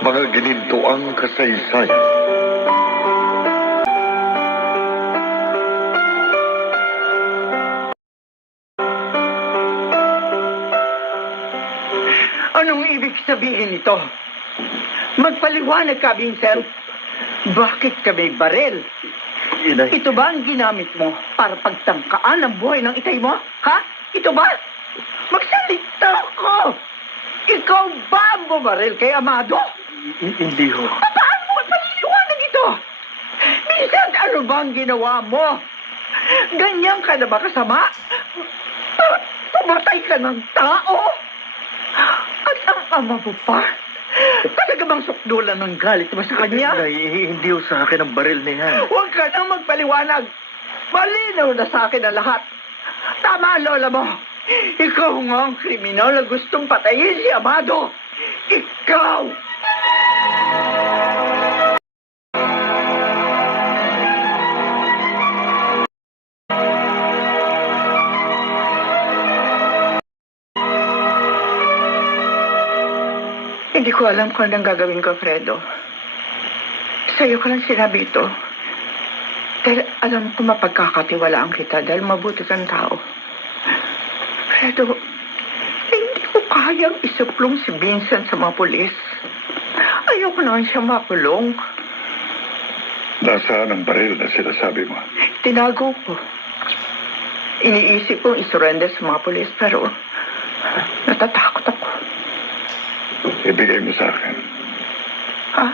mga ginintuang kasaysayan. Anong ibig sabihin nito? Magpaliwanag ka, Vincent. Bakit ka may baril? Inay, Ito ba ang ginamit mo para pagtangkaan ang buhay ng itay mo? Ha? Ito ba? Magsalita ko! Ikaw ba ang bumaril kay Amado? hindi ho. Paano mo magpaliliwanag ito? Vincent, ano ba ang ginawa mo? Ganyan ka na ba kasama? Pumatay ka ng tao? At ang ama mo pa? Talaga bang sukdulan ng galit mo sa kanya? Inay, hindi ho sa akin ang baril na yan. Huwag ka nang magpaliwanag. Malinaw na sa akin ang lahat. Tama, lola mo. Ikaw nga ang kriminal na gustong patayin si Amado. Ikaw! Hindi ko alam kung anong gagawin ko, Fredo. Sa'yo ko lang sinabi ito. Dahil alam ko mapagkakatiwalaan kita dahil mabuti kang tao. Fredo, hindi ko kayang isuplong si Vincent sa mga pulis. Ayoko naman siya makulong. Nasaan ang baril na sinasabi mo? Tinago ko. Iniisip kong isurrender sa mga pulis pero natatakot ako. Ibigay mo sa akin. Ha?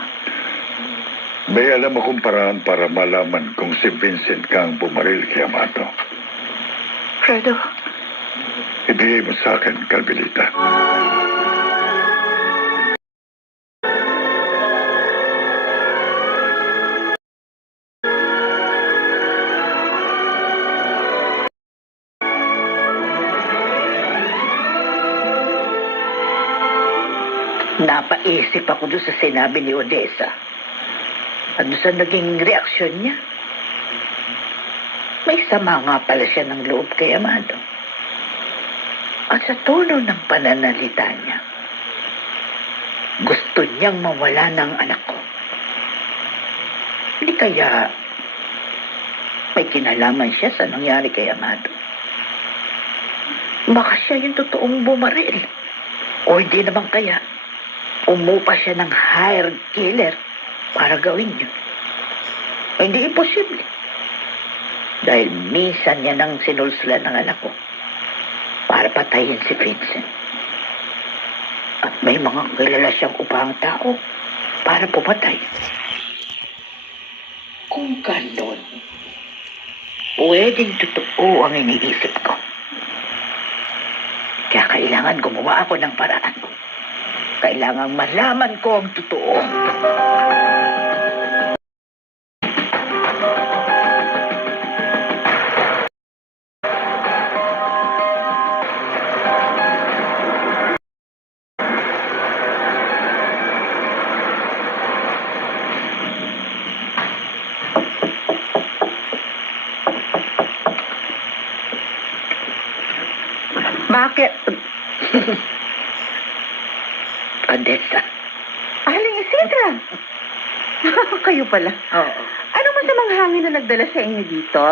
May alam akong paraan para malaman kung si Vincent ka ang bumaril kay Amado. Fredo, Ibigay mo sa akin, Carmelita. Napaisip ako doon sa sinabi ni Odessa. Ano sa naging reaksyon niya? May sama nga pala siya ng loob kay Amado. At sa tono ng pananalita niya, gusto niyang mawala ng anak ko. Hindi kaya may kinalaman siya sa nangyari kay Amado. Baka siya yung totoong bumaril. O hindi naman kaya umupa siya ng hired killer para gawin yun. Hindi imposible. Dahil minsan niya nang sinulsulan ng anak ko para patayin si Vincent. At may mga kilala siyang upang tao para pumatay. Kung ganon, pwedeng totoo ang iniisip ko. Kaya kailangan gumawa ako ng paraan. Kailangan malaman ko ang totoo. bakit? Odessa. Aling Isidra! Kayo pala. Oo. Ano masamang hangin na nagdala sa inyo dito?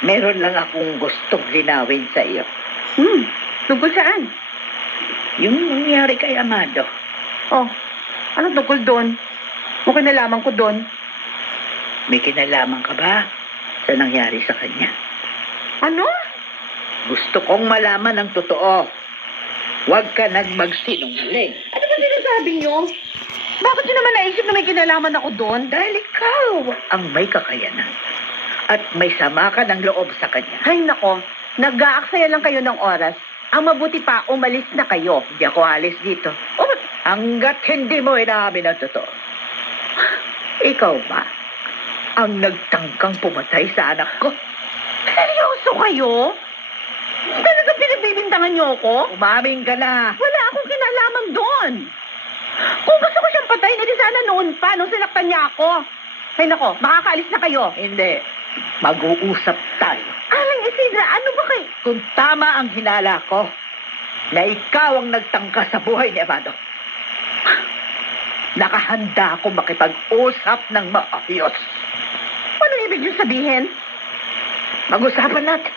Meron lang akong gustong linawin sa iyo. Tungkol saan? Yung nangyari kay Amado. Oh, ano tungkol doon? Ano kinalaman ko doon? May kinalaman ka ba sa nangyari sa kanya? Ano? Gusto kong malaman ang totoo. Huwag ka nagmagsinungaling. Ano ba sinasabi niyo? Bakit niyo naman naisip na may kinalaman ako doon? Dahil ikaw ang may kakayanan. At may sama ka ng loob sa kanya. Ay nako, nag-aaksaya lang kayo ng oras. Ang mabuti pa, umalis na kayo. Hindi ako alis dito. Hanggat hindi mo inaamin ang totoo. Ikaw ba ang nagtangkang pumatay sa anak ko? Seryoso kayo? Talaga pinagbibintangan niyo ako? Umamin ka na. Wala akong kinalaman doon. Kung gusto ko siyang patayin, edi sana noon pa, nung sinaktan niya ako. Ay nako, makakaalis na kayo. Hindi. Mag-uusap tayo. Aling Isidra, ano ba kayo? Kung tama ang hinala ko, na ikaw ang nagtangka sa buhay ni Amado. Nakahanda ako makipag-usap ng maayos. Ano ibig niyo sabihin? Mag-usapan natin.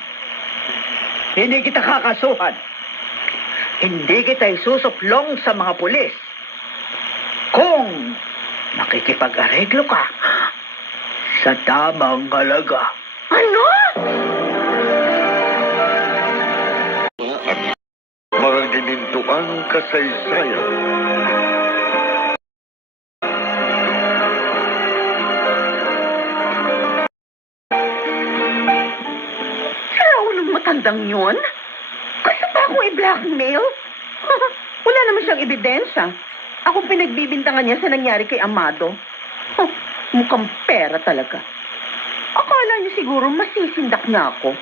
Hindi kita kakasuhan. Hindi kita isusuplong sa mga pulis. Kung makikipag-areglo ka sa tamang halaga. Ano? At mga ginintuang kasaysayan. Sa ulong matandang yun? Kasi pa ako i-blackmail? Wala naman siyang ebidensya. Ako pinagbibintangan niya sa nangyari kay Amado. Mukhang pera talaga. Akala niya siguro masisindak niya ako.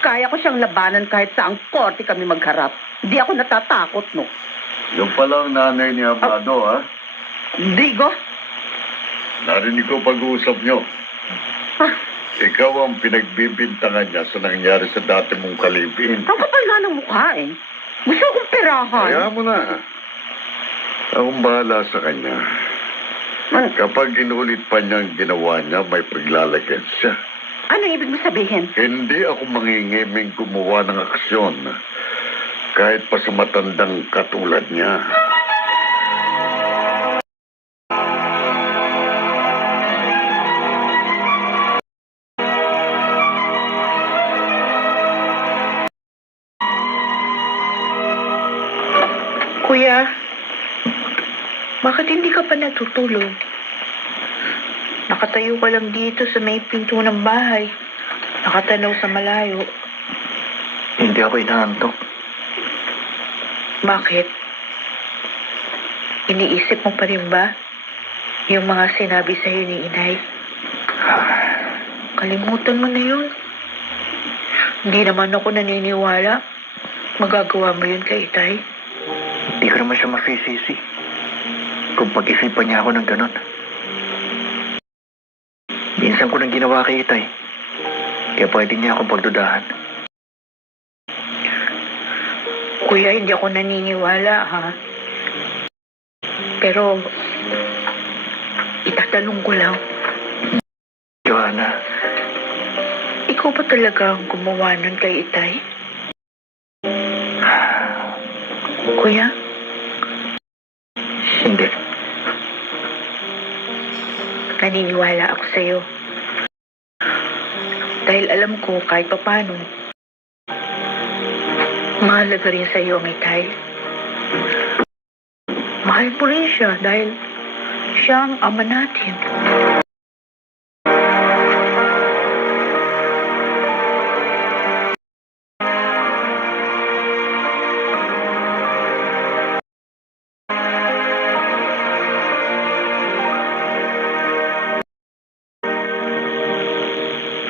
Kaya ko siyang labanan kahit saang korte kami magharap. Di ako natatakot, no? Yung palang nanay ni Amado, ha? Digo? Narinig ko pag-uusap nyo. Ah, Ikaw ang pinagbibintangan niya sa nangyari sa dati mong kalibin. ang kapal nga ng mukha, eh. Gusto kong perahan. Kaya mo na. Akong bahala sa kanya. Kapag inulit pa niyang ginawa niya, may paglalagyan siya. Ano ibig mo sabihin? Hindi ako mangingiming gumawa ng aksyon kahit pa sa matandang katulad niya. Kuya, bakit hindi ka pa natutulog? Nakatayo ka lang dito sa may pinto ng bahay. Nakatanaw sa malayo. Hindi ako inaantok. Bakit? Iniisip mo pa rin ba yung mga sinabi sa'yo ni Inay? Kalimutan mo na yun. Hindi naman ako naniniwala. Magagawa mo yun kay Itay. Hindi ko naman siya masisisi kung pag-isipan niya ako ng ganon. Minsan ko nang ginawa kay Itay, kaya pwede niya akong pagdudahan. Kuya, hindi ako naniniwala, ha? Pero, itatanong ko lang, Joanna, ikaw ba talaga ang gumawa nun kay Itay? Kuya? hindi. Naniniwala ako sa'yo. Dahil alam ko kahit papano, mahalaga rin sa'yo ang Itay. Mahal mo rin siya dahil siya ang ama natin.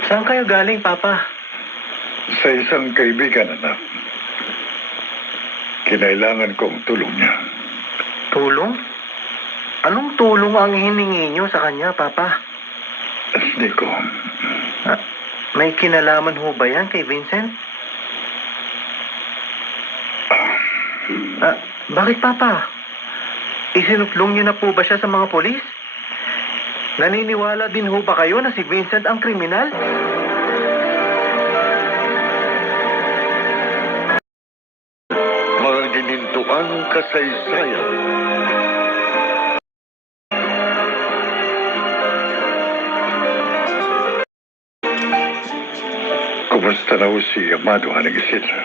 Saan kayo galing, Papa? Sa isang kaibigan, anak. Kinailangan kong tulong niya. Tulong? Anong tulong ang hiningi niyo sa kanya, Papa? Hindi ko. May kinalaman ho ba yan kay Vincent? Bakit, Papa? Isinuplong niyo na po ba siya sa mga polis? Naniniwala din ho ba kayo na si Vincent ang kriminal? Mga ginintuang kasaysayan. Kumusta na ho si Amado, Aling Isidra?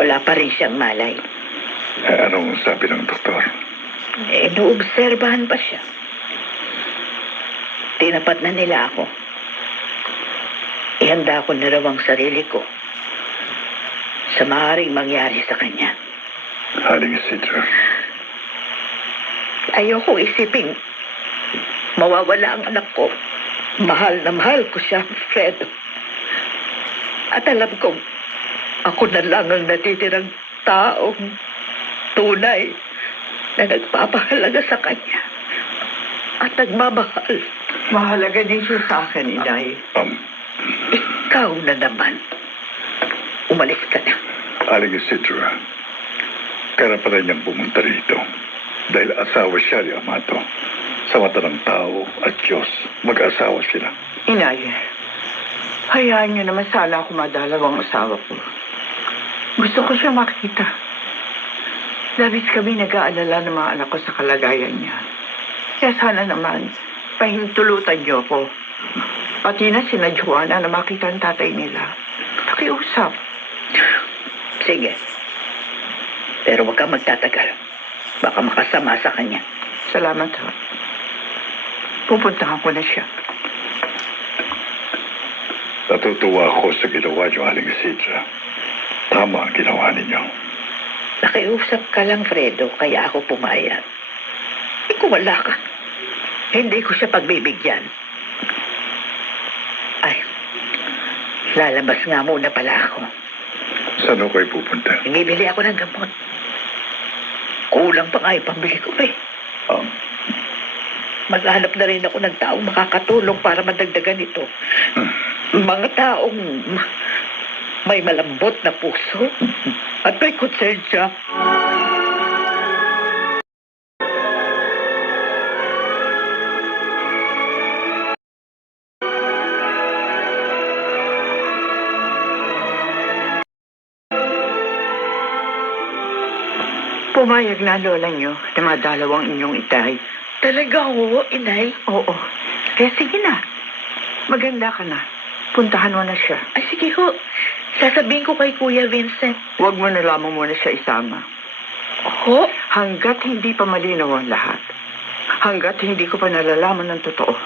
Wala pa rin siyang malay. Anong sabi ng doktor? Noobserbahan pa siya. Tinapat na nila ako. Ihanda ko na raw ang sarili ko sa maaaring mangyari sa kanya. Aling Isidra. Ayoko isiping mawawala ang anak ko. Mahal na mahal ko siya, Fred. At alam kong ako na lang ang natitirang taong tunay na nagpapahalaga sa kanya at nagmamahal. Mahalaga din siya sa akin, Inay. Ikaw na naman. Umalis ka na. Aling Isidra, karapatan niyang pumunta rito. Dahil asawa siya ni Amato. Sa mata ng tao at Diyos, mag-asawa sila. Inay, hayaan niyo naman sana ako madalawang asawa ko. Gusto ko siya makita. Labis kami nag-aalala ng mga anak ko sa kalagayan niya. Kaya sana naman, pahintulutan niyo ako. Pati na sina Joanna na makita ang tatay nila. Pakiusap. Sige. Pero huwag kang magtatagal. Baka makasama sa kanya. Salamat ha. Pupuntahan ko na siya. Natutuwa ako sa ginawa niyo, Aling Isidra. Tama ang ginawa ninyo. Nakiusap ka lang, Fredo, kaya ako pumayag. Kung wala ka, hindi ko siya pagbibigyan. Ay, lalabas nga muna pala ako. Saan ako kayo pupunta? Bibili ako ng gamot. Kulang pa nga yung pambili ko eh. Maghanap na rin ako ng taong makakatulong para madagdagan ito. Mga taong may malambot na puso at may konsensya. Pumayag na lola niyo na madalawang inyong itay. Talaga ho, inay? Oo. Kaya sige na. Maganda ka na. Puntahan mo na siya. Ay, sige ho. Sasabihin ko kay Kuya Vincent. Huwag mo na lamang muna siya isama. Ho? Hanggat hindi pa malinaw ang lahat. Hanggat hindi ko pa nalalaman ng totoo.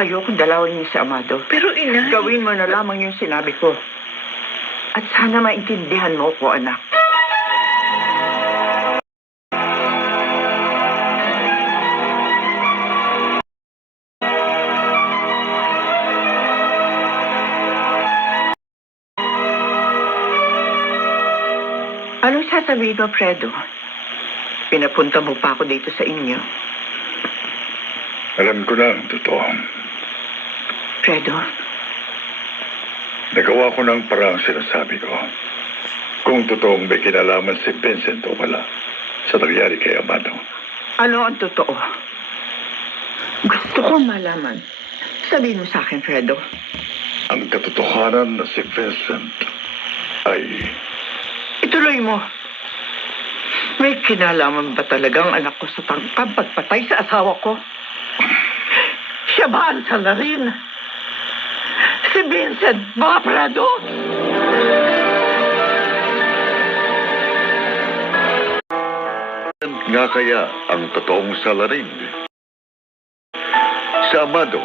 Ayokong dalawin niyo si Amado. Pero inay... Gawin mo na lamang yung sinabi ko. At sana maintindihan mo ko, anak. Anong sasabihin mo, Fredo? Pinapunta mo pa ako dito sa inyo. Alam ko na ang totoo. Fredo, Nagawa ko ng parang sinasabi ko. Kung totoong may kinalaman si Vincent o wala sa nangyari kay Amado. ano ang totoo? Gusto ko malaman. Sabihin mo sa akin, Fredo. Ang katotohanan na si Vincent ay... Ituloy mo. May kinalaman ba talagang anak ko sa tangkab pagpatay sa asawa ko? Siya ba ang salarin? Si Vincent ba, Fredo? Nga kaya ang totoong salarin. Si Amado,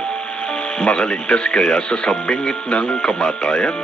makaligtas kaya sa sabingit ng kamatayan?